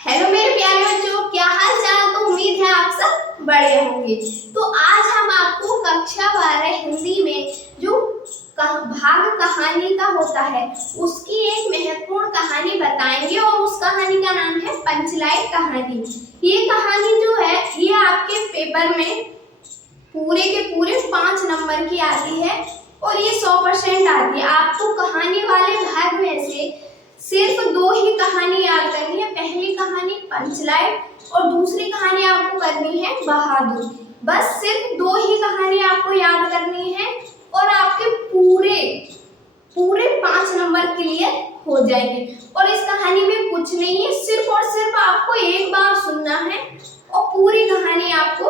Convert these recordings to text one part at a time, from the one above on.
Hello मेरे प्यारे बच्चों, क्या हाल चाल। तो उम्मीद है आप सब बढ़िया होंगे। तो आज हम आपको कक्षा 12 हिंदी में जो भाग कहानी का होता है उसकी एक महत्वपूर्ण कहानी बताएंगे और उस कहानी का नाम है पंचलाइट कहानी। ये कहानी जो है ये आपके पेपर में पूरे के पूरे 5 नंबर की आती है और ये 100% आती है। आपको कहानी वाले भाग में से सिर्फ 2 ही कहानी याद करनी है। पहली कहानी पंचलाइट और दूसरी कहानी आपको करनी है बहादुर। बस सिर्फ 2 ही कहानी आपको याद करनी है और आपके पूरे 5 नंबर क्लियर हो जाएंगे। और इस कहानी में कुछ नहीं है, सिर्फ और सिर्फ आपको एक बार सुनना है और पूरी कहानी आपको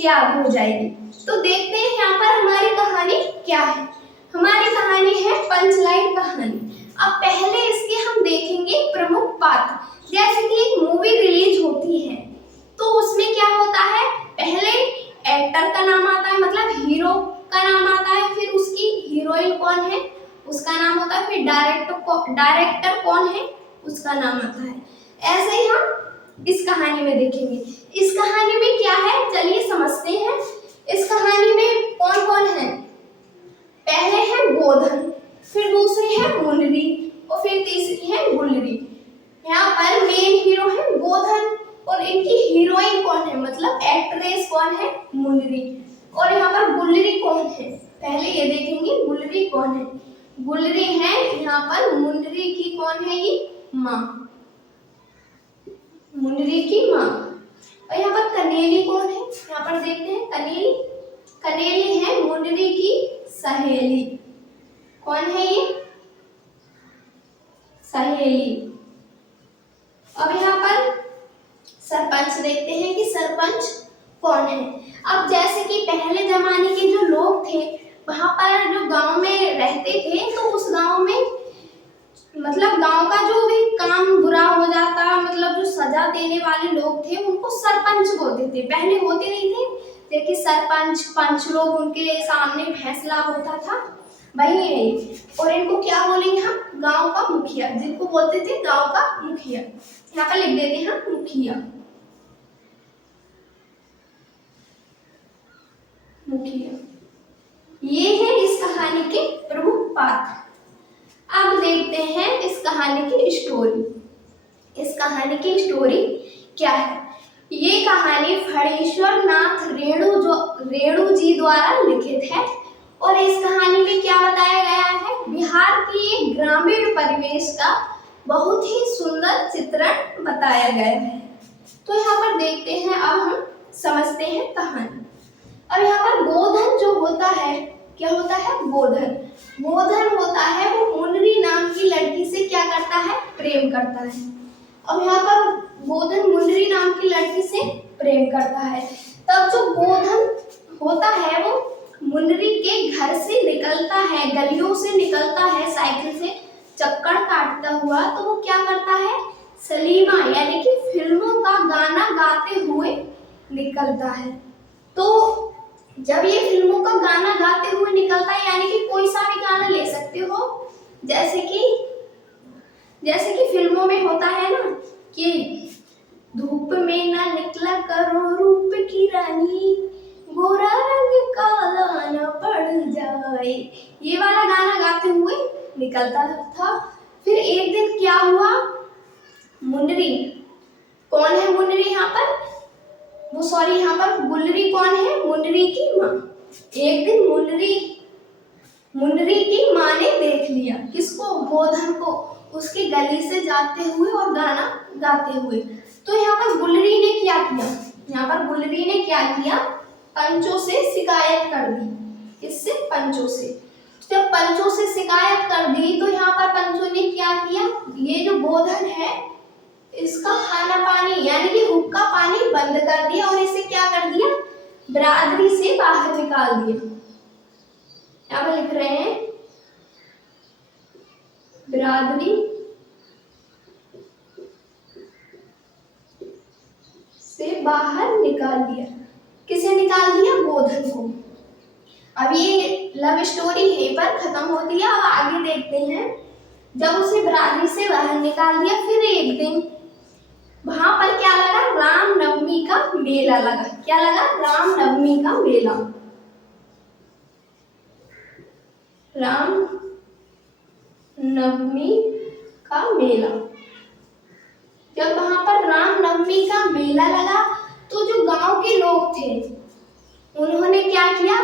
याद हो जाएगी। तो देखते हैं यहाँ पर हमारी कहानी क्या है। हमारी कहानी है पंचलाइट कहानी। अब पहले इसके हम देखेंगे प्रमुख पात्र। जैसे कि एक मूवी रिलीज होती है तो उसमें क्या होता है, पहले एक्टर का नाम आता है, मतलब हीरो का नाम आता है, फिर उसकी हीरोइन कौन है उसका नाम होता है, फिर डायरेक्टर कौन है उसका नाम आता है। ऐसे ही हम इस कहानी में देखेंगे। इस कहानी में क्या है चलिए समझते हैं। इस कहानी में कौन कौन है, पहले है गोधन, फिर दूसरी है मुनरी और फिर तीसरी है गुलरी। यहाँ पर मेन हीरो है गोधन और इनकी हीरोइन कौन है, मतलब एक्ट्रेस कौन है, मुनरी। और यहाँ पर गुलरी कौन है, पहले ये देखेंगे गुलरी कौन है। गुलरी है यहाँ पर मुनरी की कौन है, ये माँ, मुनरी की माँ। और यहाँ पर कनेली कौन है, यहाँ पर देखते हैं कनेली। कनेली है मुनरी की सहेली। कौन है ये, सहेली। अब यहाँ पर सरपंच देखते हैं कि सरपंच कौन है। अब जैसे कि पहले जमाने के जो लोग थे वहां पर जो गांव में रहते थे तो उस गांव में मतलब गांव का जो भी काम बुरा हो जाता, मतलब जो सजा देने वाले लोग थे उनको सरपंच बोलते थे। पहले होते नहीं थे, देखिए सरपंच पंच लोग उनके सामने फैसला होता था, वही है। और इनको क्या बोलेंगे हम, गांव का मुखिया, जिनको बोलते थे गांव का मुखिया। यहाँ पर लिख देते हैं हम मुखिया, मुखिया। ये है इस कहानी के प्रमुख पात्र। अब देखते हैं इस कहानी की स्टोरी। इस कहानी की स्टोरी क्या है, ये कहानी फणीश्वर नाथ रेणु जी द्वारा लिखित है। और इस कहानी में क्या बताया गया है, बिहार की एक ग्रामीण परिवेश का बहुत ही सुंदर चित्रण बताया गया है। तो यहाँ पर देखते हैं, अब हम समझते हैं कहानी। और यहाँ पर गोधन जो होता है, क्या होता है, गोधन होता है वो मुनरी नाम की लड़की से क्या करता है, प्रेम करता है। अब यहाँ पर गोधन मुनरी नाम की लड़की से प्रेम करता है। तब जो गोधन होता है वो मुनरी के घर से निकलता है, गलियों से निकलता है साइकिल से चक्कर काटता हुआ, तो वो क्या करता है, सलीमा यानी कि फिल्मों का गाना गाते हुए निकलता है। तो जब ये फिल्मों का गाना गाते हुए निकलता है, यानी कि कोई सा भी गाना ले सकते हो, जैसे कि फिल्मों में होता है ना कि धूप में ना निकला करो रूप की रानी, गोरा रंग काला न पड़ जाए, ये वाला गाना गाते हुए निकलता था। फिर एक दिन क्या हुआ, मुनरी कौन है, मुनरी यहाँ पर यहाँ पर गुलरी कौन है, मुनरी की माँ। एक दिन मुनरी की माँ ने देख लिया, किसको, गोधन को, उसकी गली से जाते हुए और गाना गाते हुए। तो यहाँ पर गुलरी ने क्या किया, पंचों से शिकायत कर दी। किससे, पंचों से। जब पंचों से शिकायत कर दी तो यहाँ पर पंचों ने क्या किया, ये जो गोधन है इसका खाना पानी यानी कि हुक्का पानी बंद कर दिया और इसे क्या कर दिया, बिरादरी से बाहर निकाल दिया। यहाँ पर लिख रहे हैं बिरादरी से बाहर निकाल दिया। किसे निकाल दिया, गोधन को। अब ये लव स्टोरी यहीं पर खत्म होती है। अब आगे देखते हैं जब उसे बरादरी से बाहर निकाल दिया, फिर एक दिन वहां पर क्या लगा, रामनवमी का मेला लगा। क्या लगा, रामनवमी का मेला। रामनवमी का मेला। जब वहां पर रामनवमी का मेला लगा तो जो गांव के लोग थे उन्होंने क्या किया,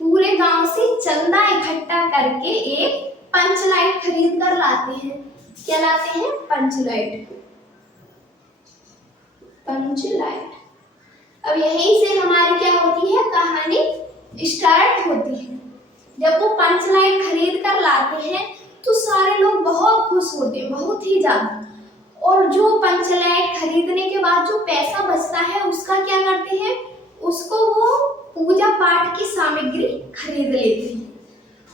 पूरे गांव से चंदा इकट्ठा करके एक पंचलाइट खरीद कर लाते हैं। क्या लाते हैं, पंचलाइट। पंचलाइट। अब यहीं से हमारी क्या होती है, कहानी स्टार्ट होती है। जब वो पंचलाइट खरीद कर लाते हैं तो सारे लोग बहुत खुश होते हैं, बहुत ही ज्यादा। और जो पंचलाइट खरीदने के बाद जो पैसा बचता है उसका क्या करते हैं, उसको वो पूजा पाठ की सामग्री खरीद लेते हैं।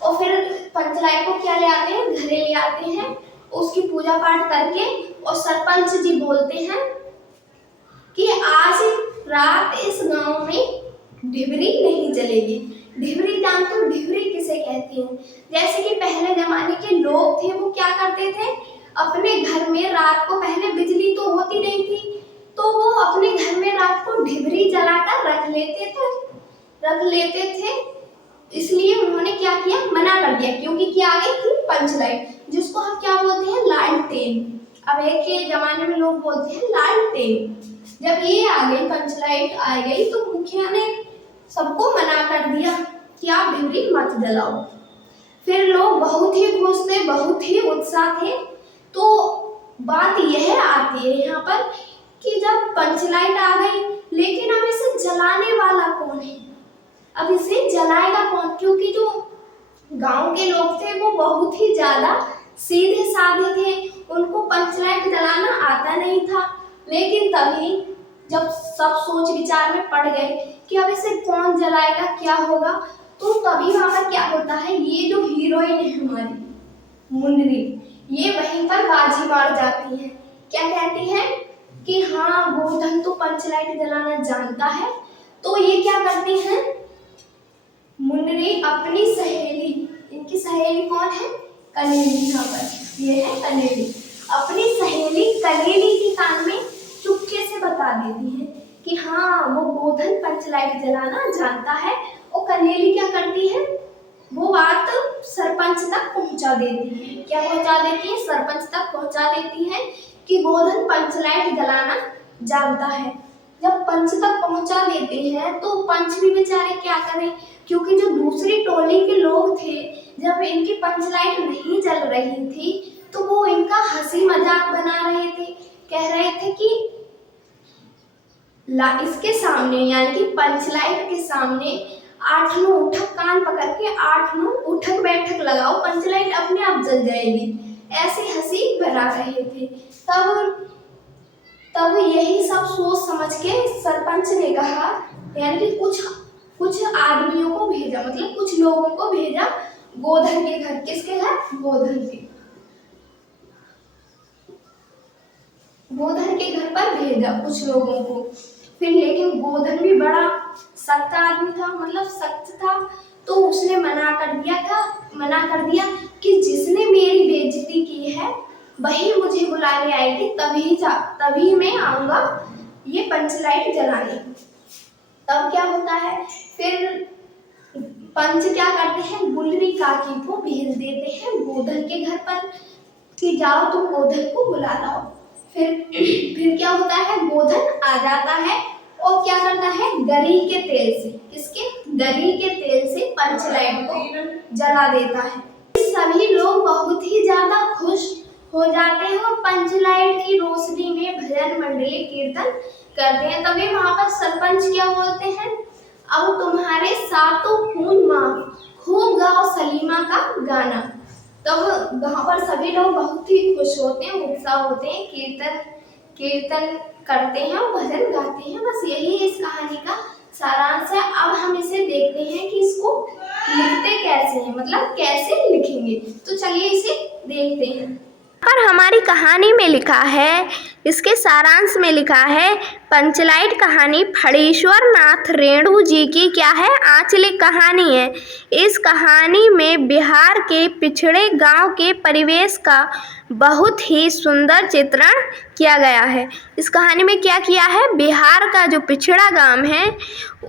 और फिर पंचलाइट को क्या ले आते हैं, घरे ले आते हैं, उसकी पूजा पाठ करके। और सरपंच जी बोलते हैं कि आज रात इस गांव में ढिबरी नहीं चलेगी। ढिबरी जानते हो, ढिबरी किसे कहते हैं? जैसे कि पहले जमाने के लोग थे वो क्या करते थे, अपने घर में रात को, पहले बिजली तो होती नहीं थी, तो वो अपने घर में रात को ढिबरी जलाकर रख लेते थे। इसलिए उन्होंने क्या किया, मना कर दिया, क्योंकि क्या आ गई थी पंचलाइट, जिसको हम क्या बोलते हैं, लालटेन। अब एक के जमाने में लोग बोलते हैं लालटेन। जब ये आ गई, पंचलाइट आ गई, तो मुखिया ने सबको मना कर दिया कि आप ढिबरी मत जलाओ। फिर लोग बहुत ही खुश थे, बहुत ही उत्साह थे। तो बात यह आती है यहाँ पर कि जब पंचलाइट आ गई, लेकिन अब इसे जलाने वाला कौन है, अब इसे जलाएगा कौन? क्योंकि जो गांव के लोग थे वो बहुत ही ज्यादा सीधे साधे थे, उनको पंचलाइट जलाना आता नहीं था। लेकिन तभी जब सब सोच विचार में पड़ गए कि अब इसे कौन जलाएगा, क्या होगा, तो तभी वहां पर क्या होता है, ये जो हीरोइन है हमारी मुन्नरी, ये वहीं पर बाजी मार जाती है। क्या कहती है कि हाँ, गोधन तो पंचलाइट जलाना जानता है। तो ये क्या करती हैं, मुन्नरी अपनी सहेली, इनकी सहेली कौन है, कनेली। यहाँ पर ये है कनेली, अपनी सहेली कनेली के कान में चुपके से बता देती है कि हाँ, वो गोधन पंचलाइट जलाना जानता है। और कनेली क्या करती है, वो बात सरपंच तक पहुंचा देती है। क्या पहुंचा देती है, सरपंच तक पहुंचा देती है कि गोधन पंचलाइट जलाना जानता है। जब पंच तक पहुंचा देते हैं तो पंच भी बेचारे क्या करें, क्योंकि जो दूसरी टोली के लोग थे, जब इनकी पंचलाइट नहीं जल रही थी तो वो इनका हंसी मजाक बना रहे थे। कह रहे थे कि इसके सामने, यानी कि पंचलाइट के सामने 8-9 उठक, कान पकड़ के 8-9 उठक बैठक लगाओ, पंचलाइट अपने आप जल जाएगी। ऐसी हंसी बना रहे थे। तब यही सब सोच समझ के सरपंच ने कहा, यानी कि कुछ आदमियों को भेजा, मतलब कुछ लोगों को भेजा गोधन के घर। किसके घर, गोधन के घर पर भेजा कुछ लोगों को। फिर लेकिन गोधन भी बड़ा सख्त आदमी था, मतलब सख्त था, तो उसने मना कर दिया कि जिसने मेरी बेइज्जती की है वही मुझे बुलाने आएगी, तभी मैं आऊंगा ये पंचलाइट जलाने। तब क्या होता है, फिर पंच क्या करते हैं, गुलरी काकी को भेज देते हैं गोधन के घर पर कि जाओ तुम गोधन को बुला लाओ। फिर क्या होता है, गोधन आ जाता है और क्या करता है, गरी के तेल से, किसके, गरी के तेल से पंचलाइट को जला देता है। सभी लोग बहुत ही ज्यादा खुश हो जाते हैं और पंचलाइट की रोशनी में भजन मंडली कीर्तन करते हैं। तभी वहां पर सरपंच क्या बोलते हैं, अब तुम्हारे सातों खून माफ, खूब गाओ सलीमा का गाना। तो वहां पर सभी लोग बहुत ही खुश होते हैं, उत्साह होते हैं, कीर्तन करते हैं और भजन गाते हैं। बस यही इस कहानी का सारांश है। अब हम इसे देखते हैं कि इसको लिखते कैसे हैं, मतलब कैसे लिखेंगे। तो चलिए इसे देखते हैं। पर हमारी कहानी में लिखा है, इसके सारांश में लिखा है, पंचलाइट कहानी फणीश्वर नाथ रेणु जी की क्या है, आंचलिक कहानी है। इस कहानी में बिहार के पिछड़े गांव के परिवेश का बहुत ही सुंदर चित्रण किया गया है। इस कहानी में क्या किया है, बिहार का जो पिछड़ा गांव है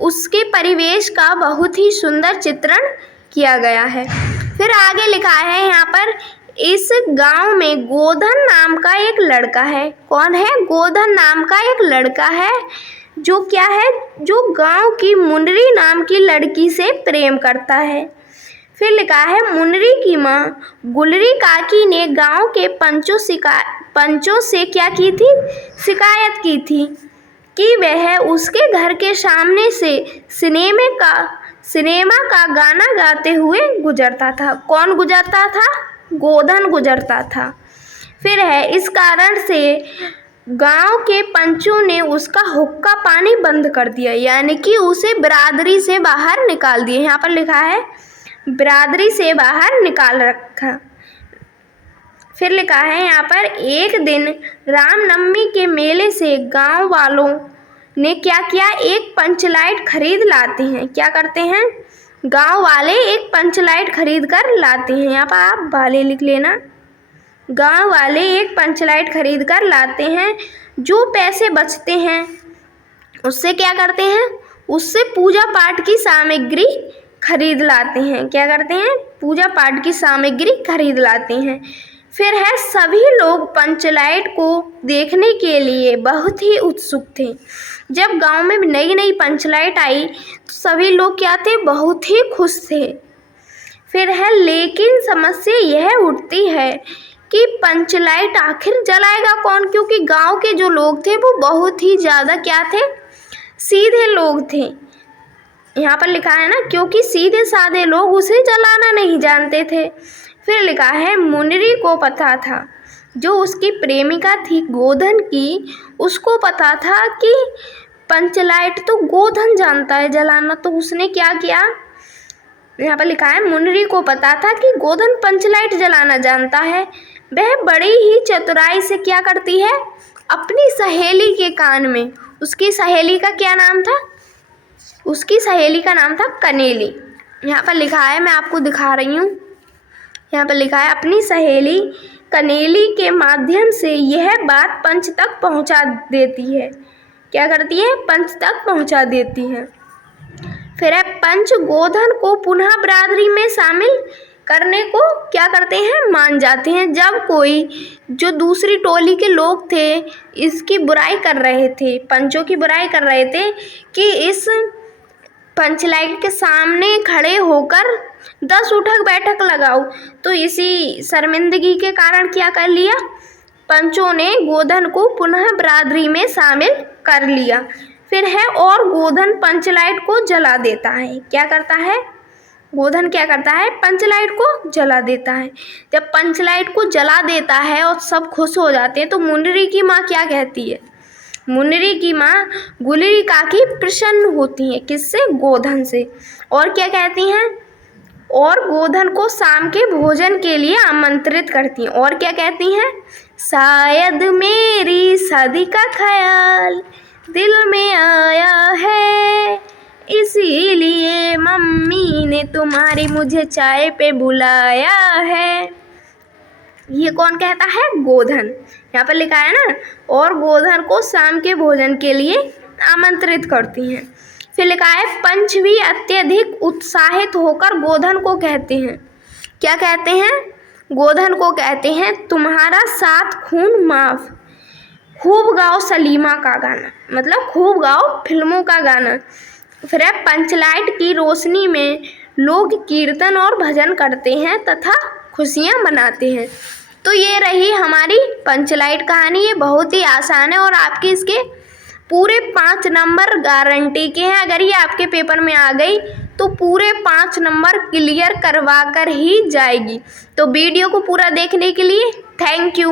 उसके परिवेश का बहुत ही सुंदर चित्रण किया गया है। फिर आगे लिखा है यहाँ पर, इस गांव में गोधन नाम का एक लड़का है। कौन है, गोधन नाम का एक लड़का है जो क्या है, जो गांव की मुनरी नाम की लड़की से प्रेम करता है। फिर लिखा है, मुनरी की माँ गुलरी काकी ने गांव के पंचों से क्या की थी, शिकायत की थी कि वह उसके घर के सामने से सिनेमा का गाना गाते हुए गुजरता था। कौन गुजरता था, गोधन गुजरता था। फिर है, इस कारण से गांव के पंचों ने उसका हुक्का पानी बंद कर दिया, यानी कि उसे बिरादरी से बाहर निकाल दिए। यहाँ पर लिखा है बिरादरी से बाहर निकाल रखा। फिर लिखा है यहाँ पर, एक दिन रामनवमी के मेले से गांव वालों ने क्या किया, एक पंचलाइट खरीद लाते हैं। क्या करते हैं, गांव वाले एक पंचलाइट खरीद कर लाते हैं। यहाँ पर आप वाले लिख लेना। गांव वाले एक पंचलाइट खरीद कर लाते हैं। जो पैसे बचते हैं उससे क्या करते हैं, उससे पूजा पाठ की सामग्री खरीद लाते हैं। क्या करते हैं, पूजा पाठ की सामग्री खरीद लाते हैं। फिर है, सभी लोग पंचलाइट को देखने के लिए बहुत ही उत्सुक थे। जब गांव में नई नई पंचलाइट आई तो सभी लोग क्या थे, बहुत ही खुश थे। फिर है, लेकिन समस्या यह उठती है कि पंचलाइट आखिर जलाएगा कौन, क्योंकि गांव के जो लोग थे वो बहुत ही ज़्यादा क्या थे, सीधे लोग थे। यहाँ पर लिखा है ना, क्योंकि सीधे साधे लोग उसे जलाना नहीं जानते थे। फिर लिखा है, मुनरी को पता था, जो उसकी प्रेमिका थी गोधन की, उसको पता था कि पंचलाइट तो गोधन जानता है जलाना, तो उसने क्या किया, यहाँ पर लिखा है, मुनरी को पता था कि गोधन पंचलाइट जलाना जानता है। वह बड़ी ही चतुराई से क्या करती है, अपनी सहेली के कान में, उसकी सहेली का क्या नाम था, उसकी सहेली का नाम था कनेली। यहाँ पर लिखा है, मैं आपको दिखा रही हूँ, यहाँ पर लिखा है, अपनी सहेली कनेली के माध्यम से यह बात पंच तक पहुँचा देती है। क्या करती है, पंच तक पहुँचा देती है। फिर है, पंच गोधन को पुनः बिरादरी में शामिल करने को क्या करते हैं, मान जाते हैं। जब कोई जो दूसरी टोली के लोग थे इसकी बुराई कर रहे थे, पंचों की बुराई कर रहे थे कि इस पंचलाइट के सामने खड़े होकर 10 उठक बैठक लगाओ, तो इसी शर्मिंदगी के कारण क्या कर लिया, पंचों ने गोधन को पुनः बिरादरी में शामिल कर लिया। फिर है, और गोधन पंचलाइट को जला देता है। क्या करता है, गोधन क्या करता है, पंचलाइट को जला देता है। जब पंचलाइट को जला देता है और सब खुश हो जाते हैं तो मुनरी की माँ क्या कहती है, मुनरी की माँ गुलरी काकी प्रसन्न होती है, किससे, गोधन से, और क्या कहती हैं, और गोधन को शाम के भोजन के लिए आमंत्रित करती हैं। और क्या कहती हैं, शायद मेरी शादी का ख्याल दिल में आया है, इसीलिए मम्मी ने तुम्हारी मुझे चाय पे बुलाया है। ये कौन कहता है, गोधन। यहाँ पर लिखा है ना, और गोधन को शाम के भोजन के लिए आमंत्रित करती हैं। फिर लिखा है, पंच भी अत्यधिक उत्साहित होकर गोधन को कहते हैं। क्या कहते हैं, गोधन को कहते हैं, तुम्हारा 7 खून माफ, खूब गाओ सलीमा का गाना, मतलब खूब गाओ फिल्मों का गाना। फिर है, पंचलाइट की रोशनी में लोग कीर्तन और भजन करते हैं तथा खुशियाँ मनाते हैं। तो ये रही हमारी पंचलाइट कहानी। ये बहुत ही आसान है और आपके इसके पूरे 5 नंबर गारंटी के हैं। अगर ये आपके पेपर में आ गई तो पूरे 5 नंबर क्लियर करवा कर ही जाएगी। तो वीडियो को पूरा देखने के लिए थैंक यू।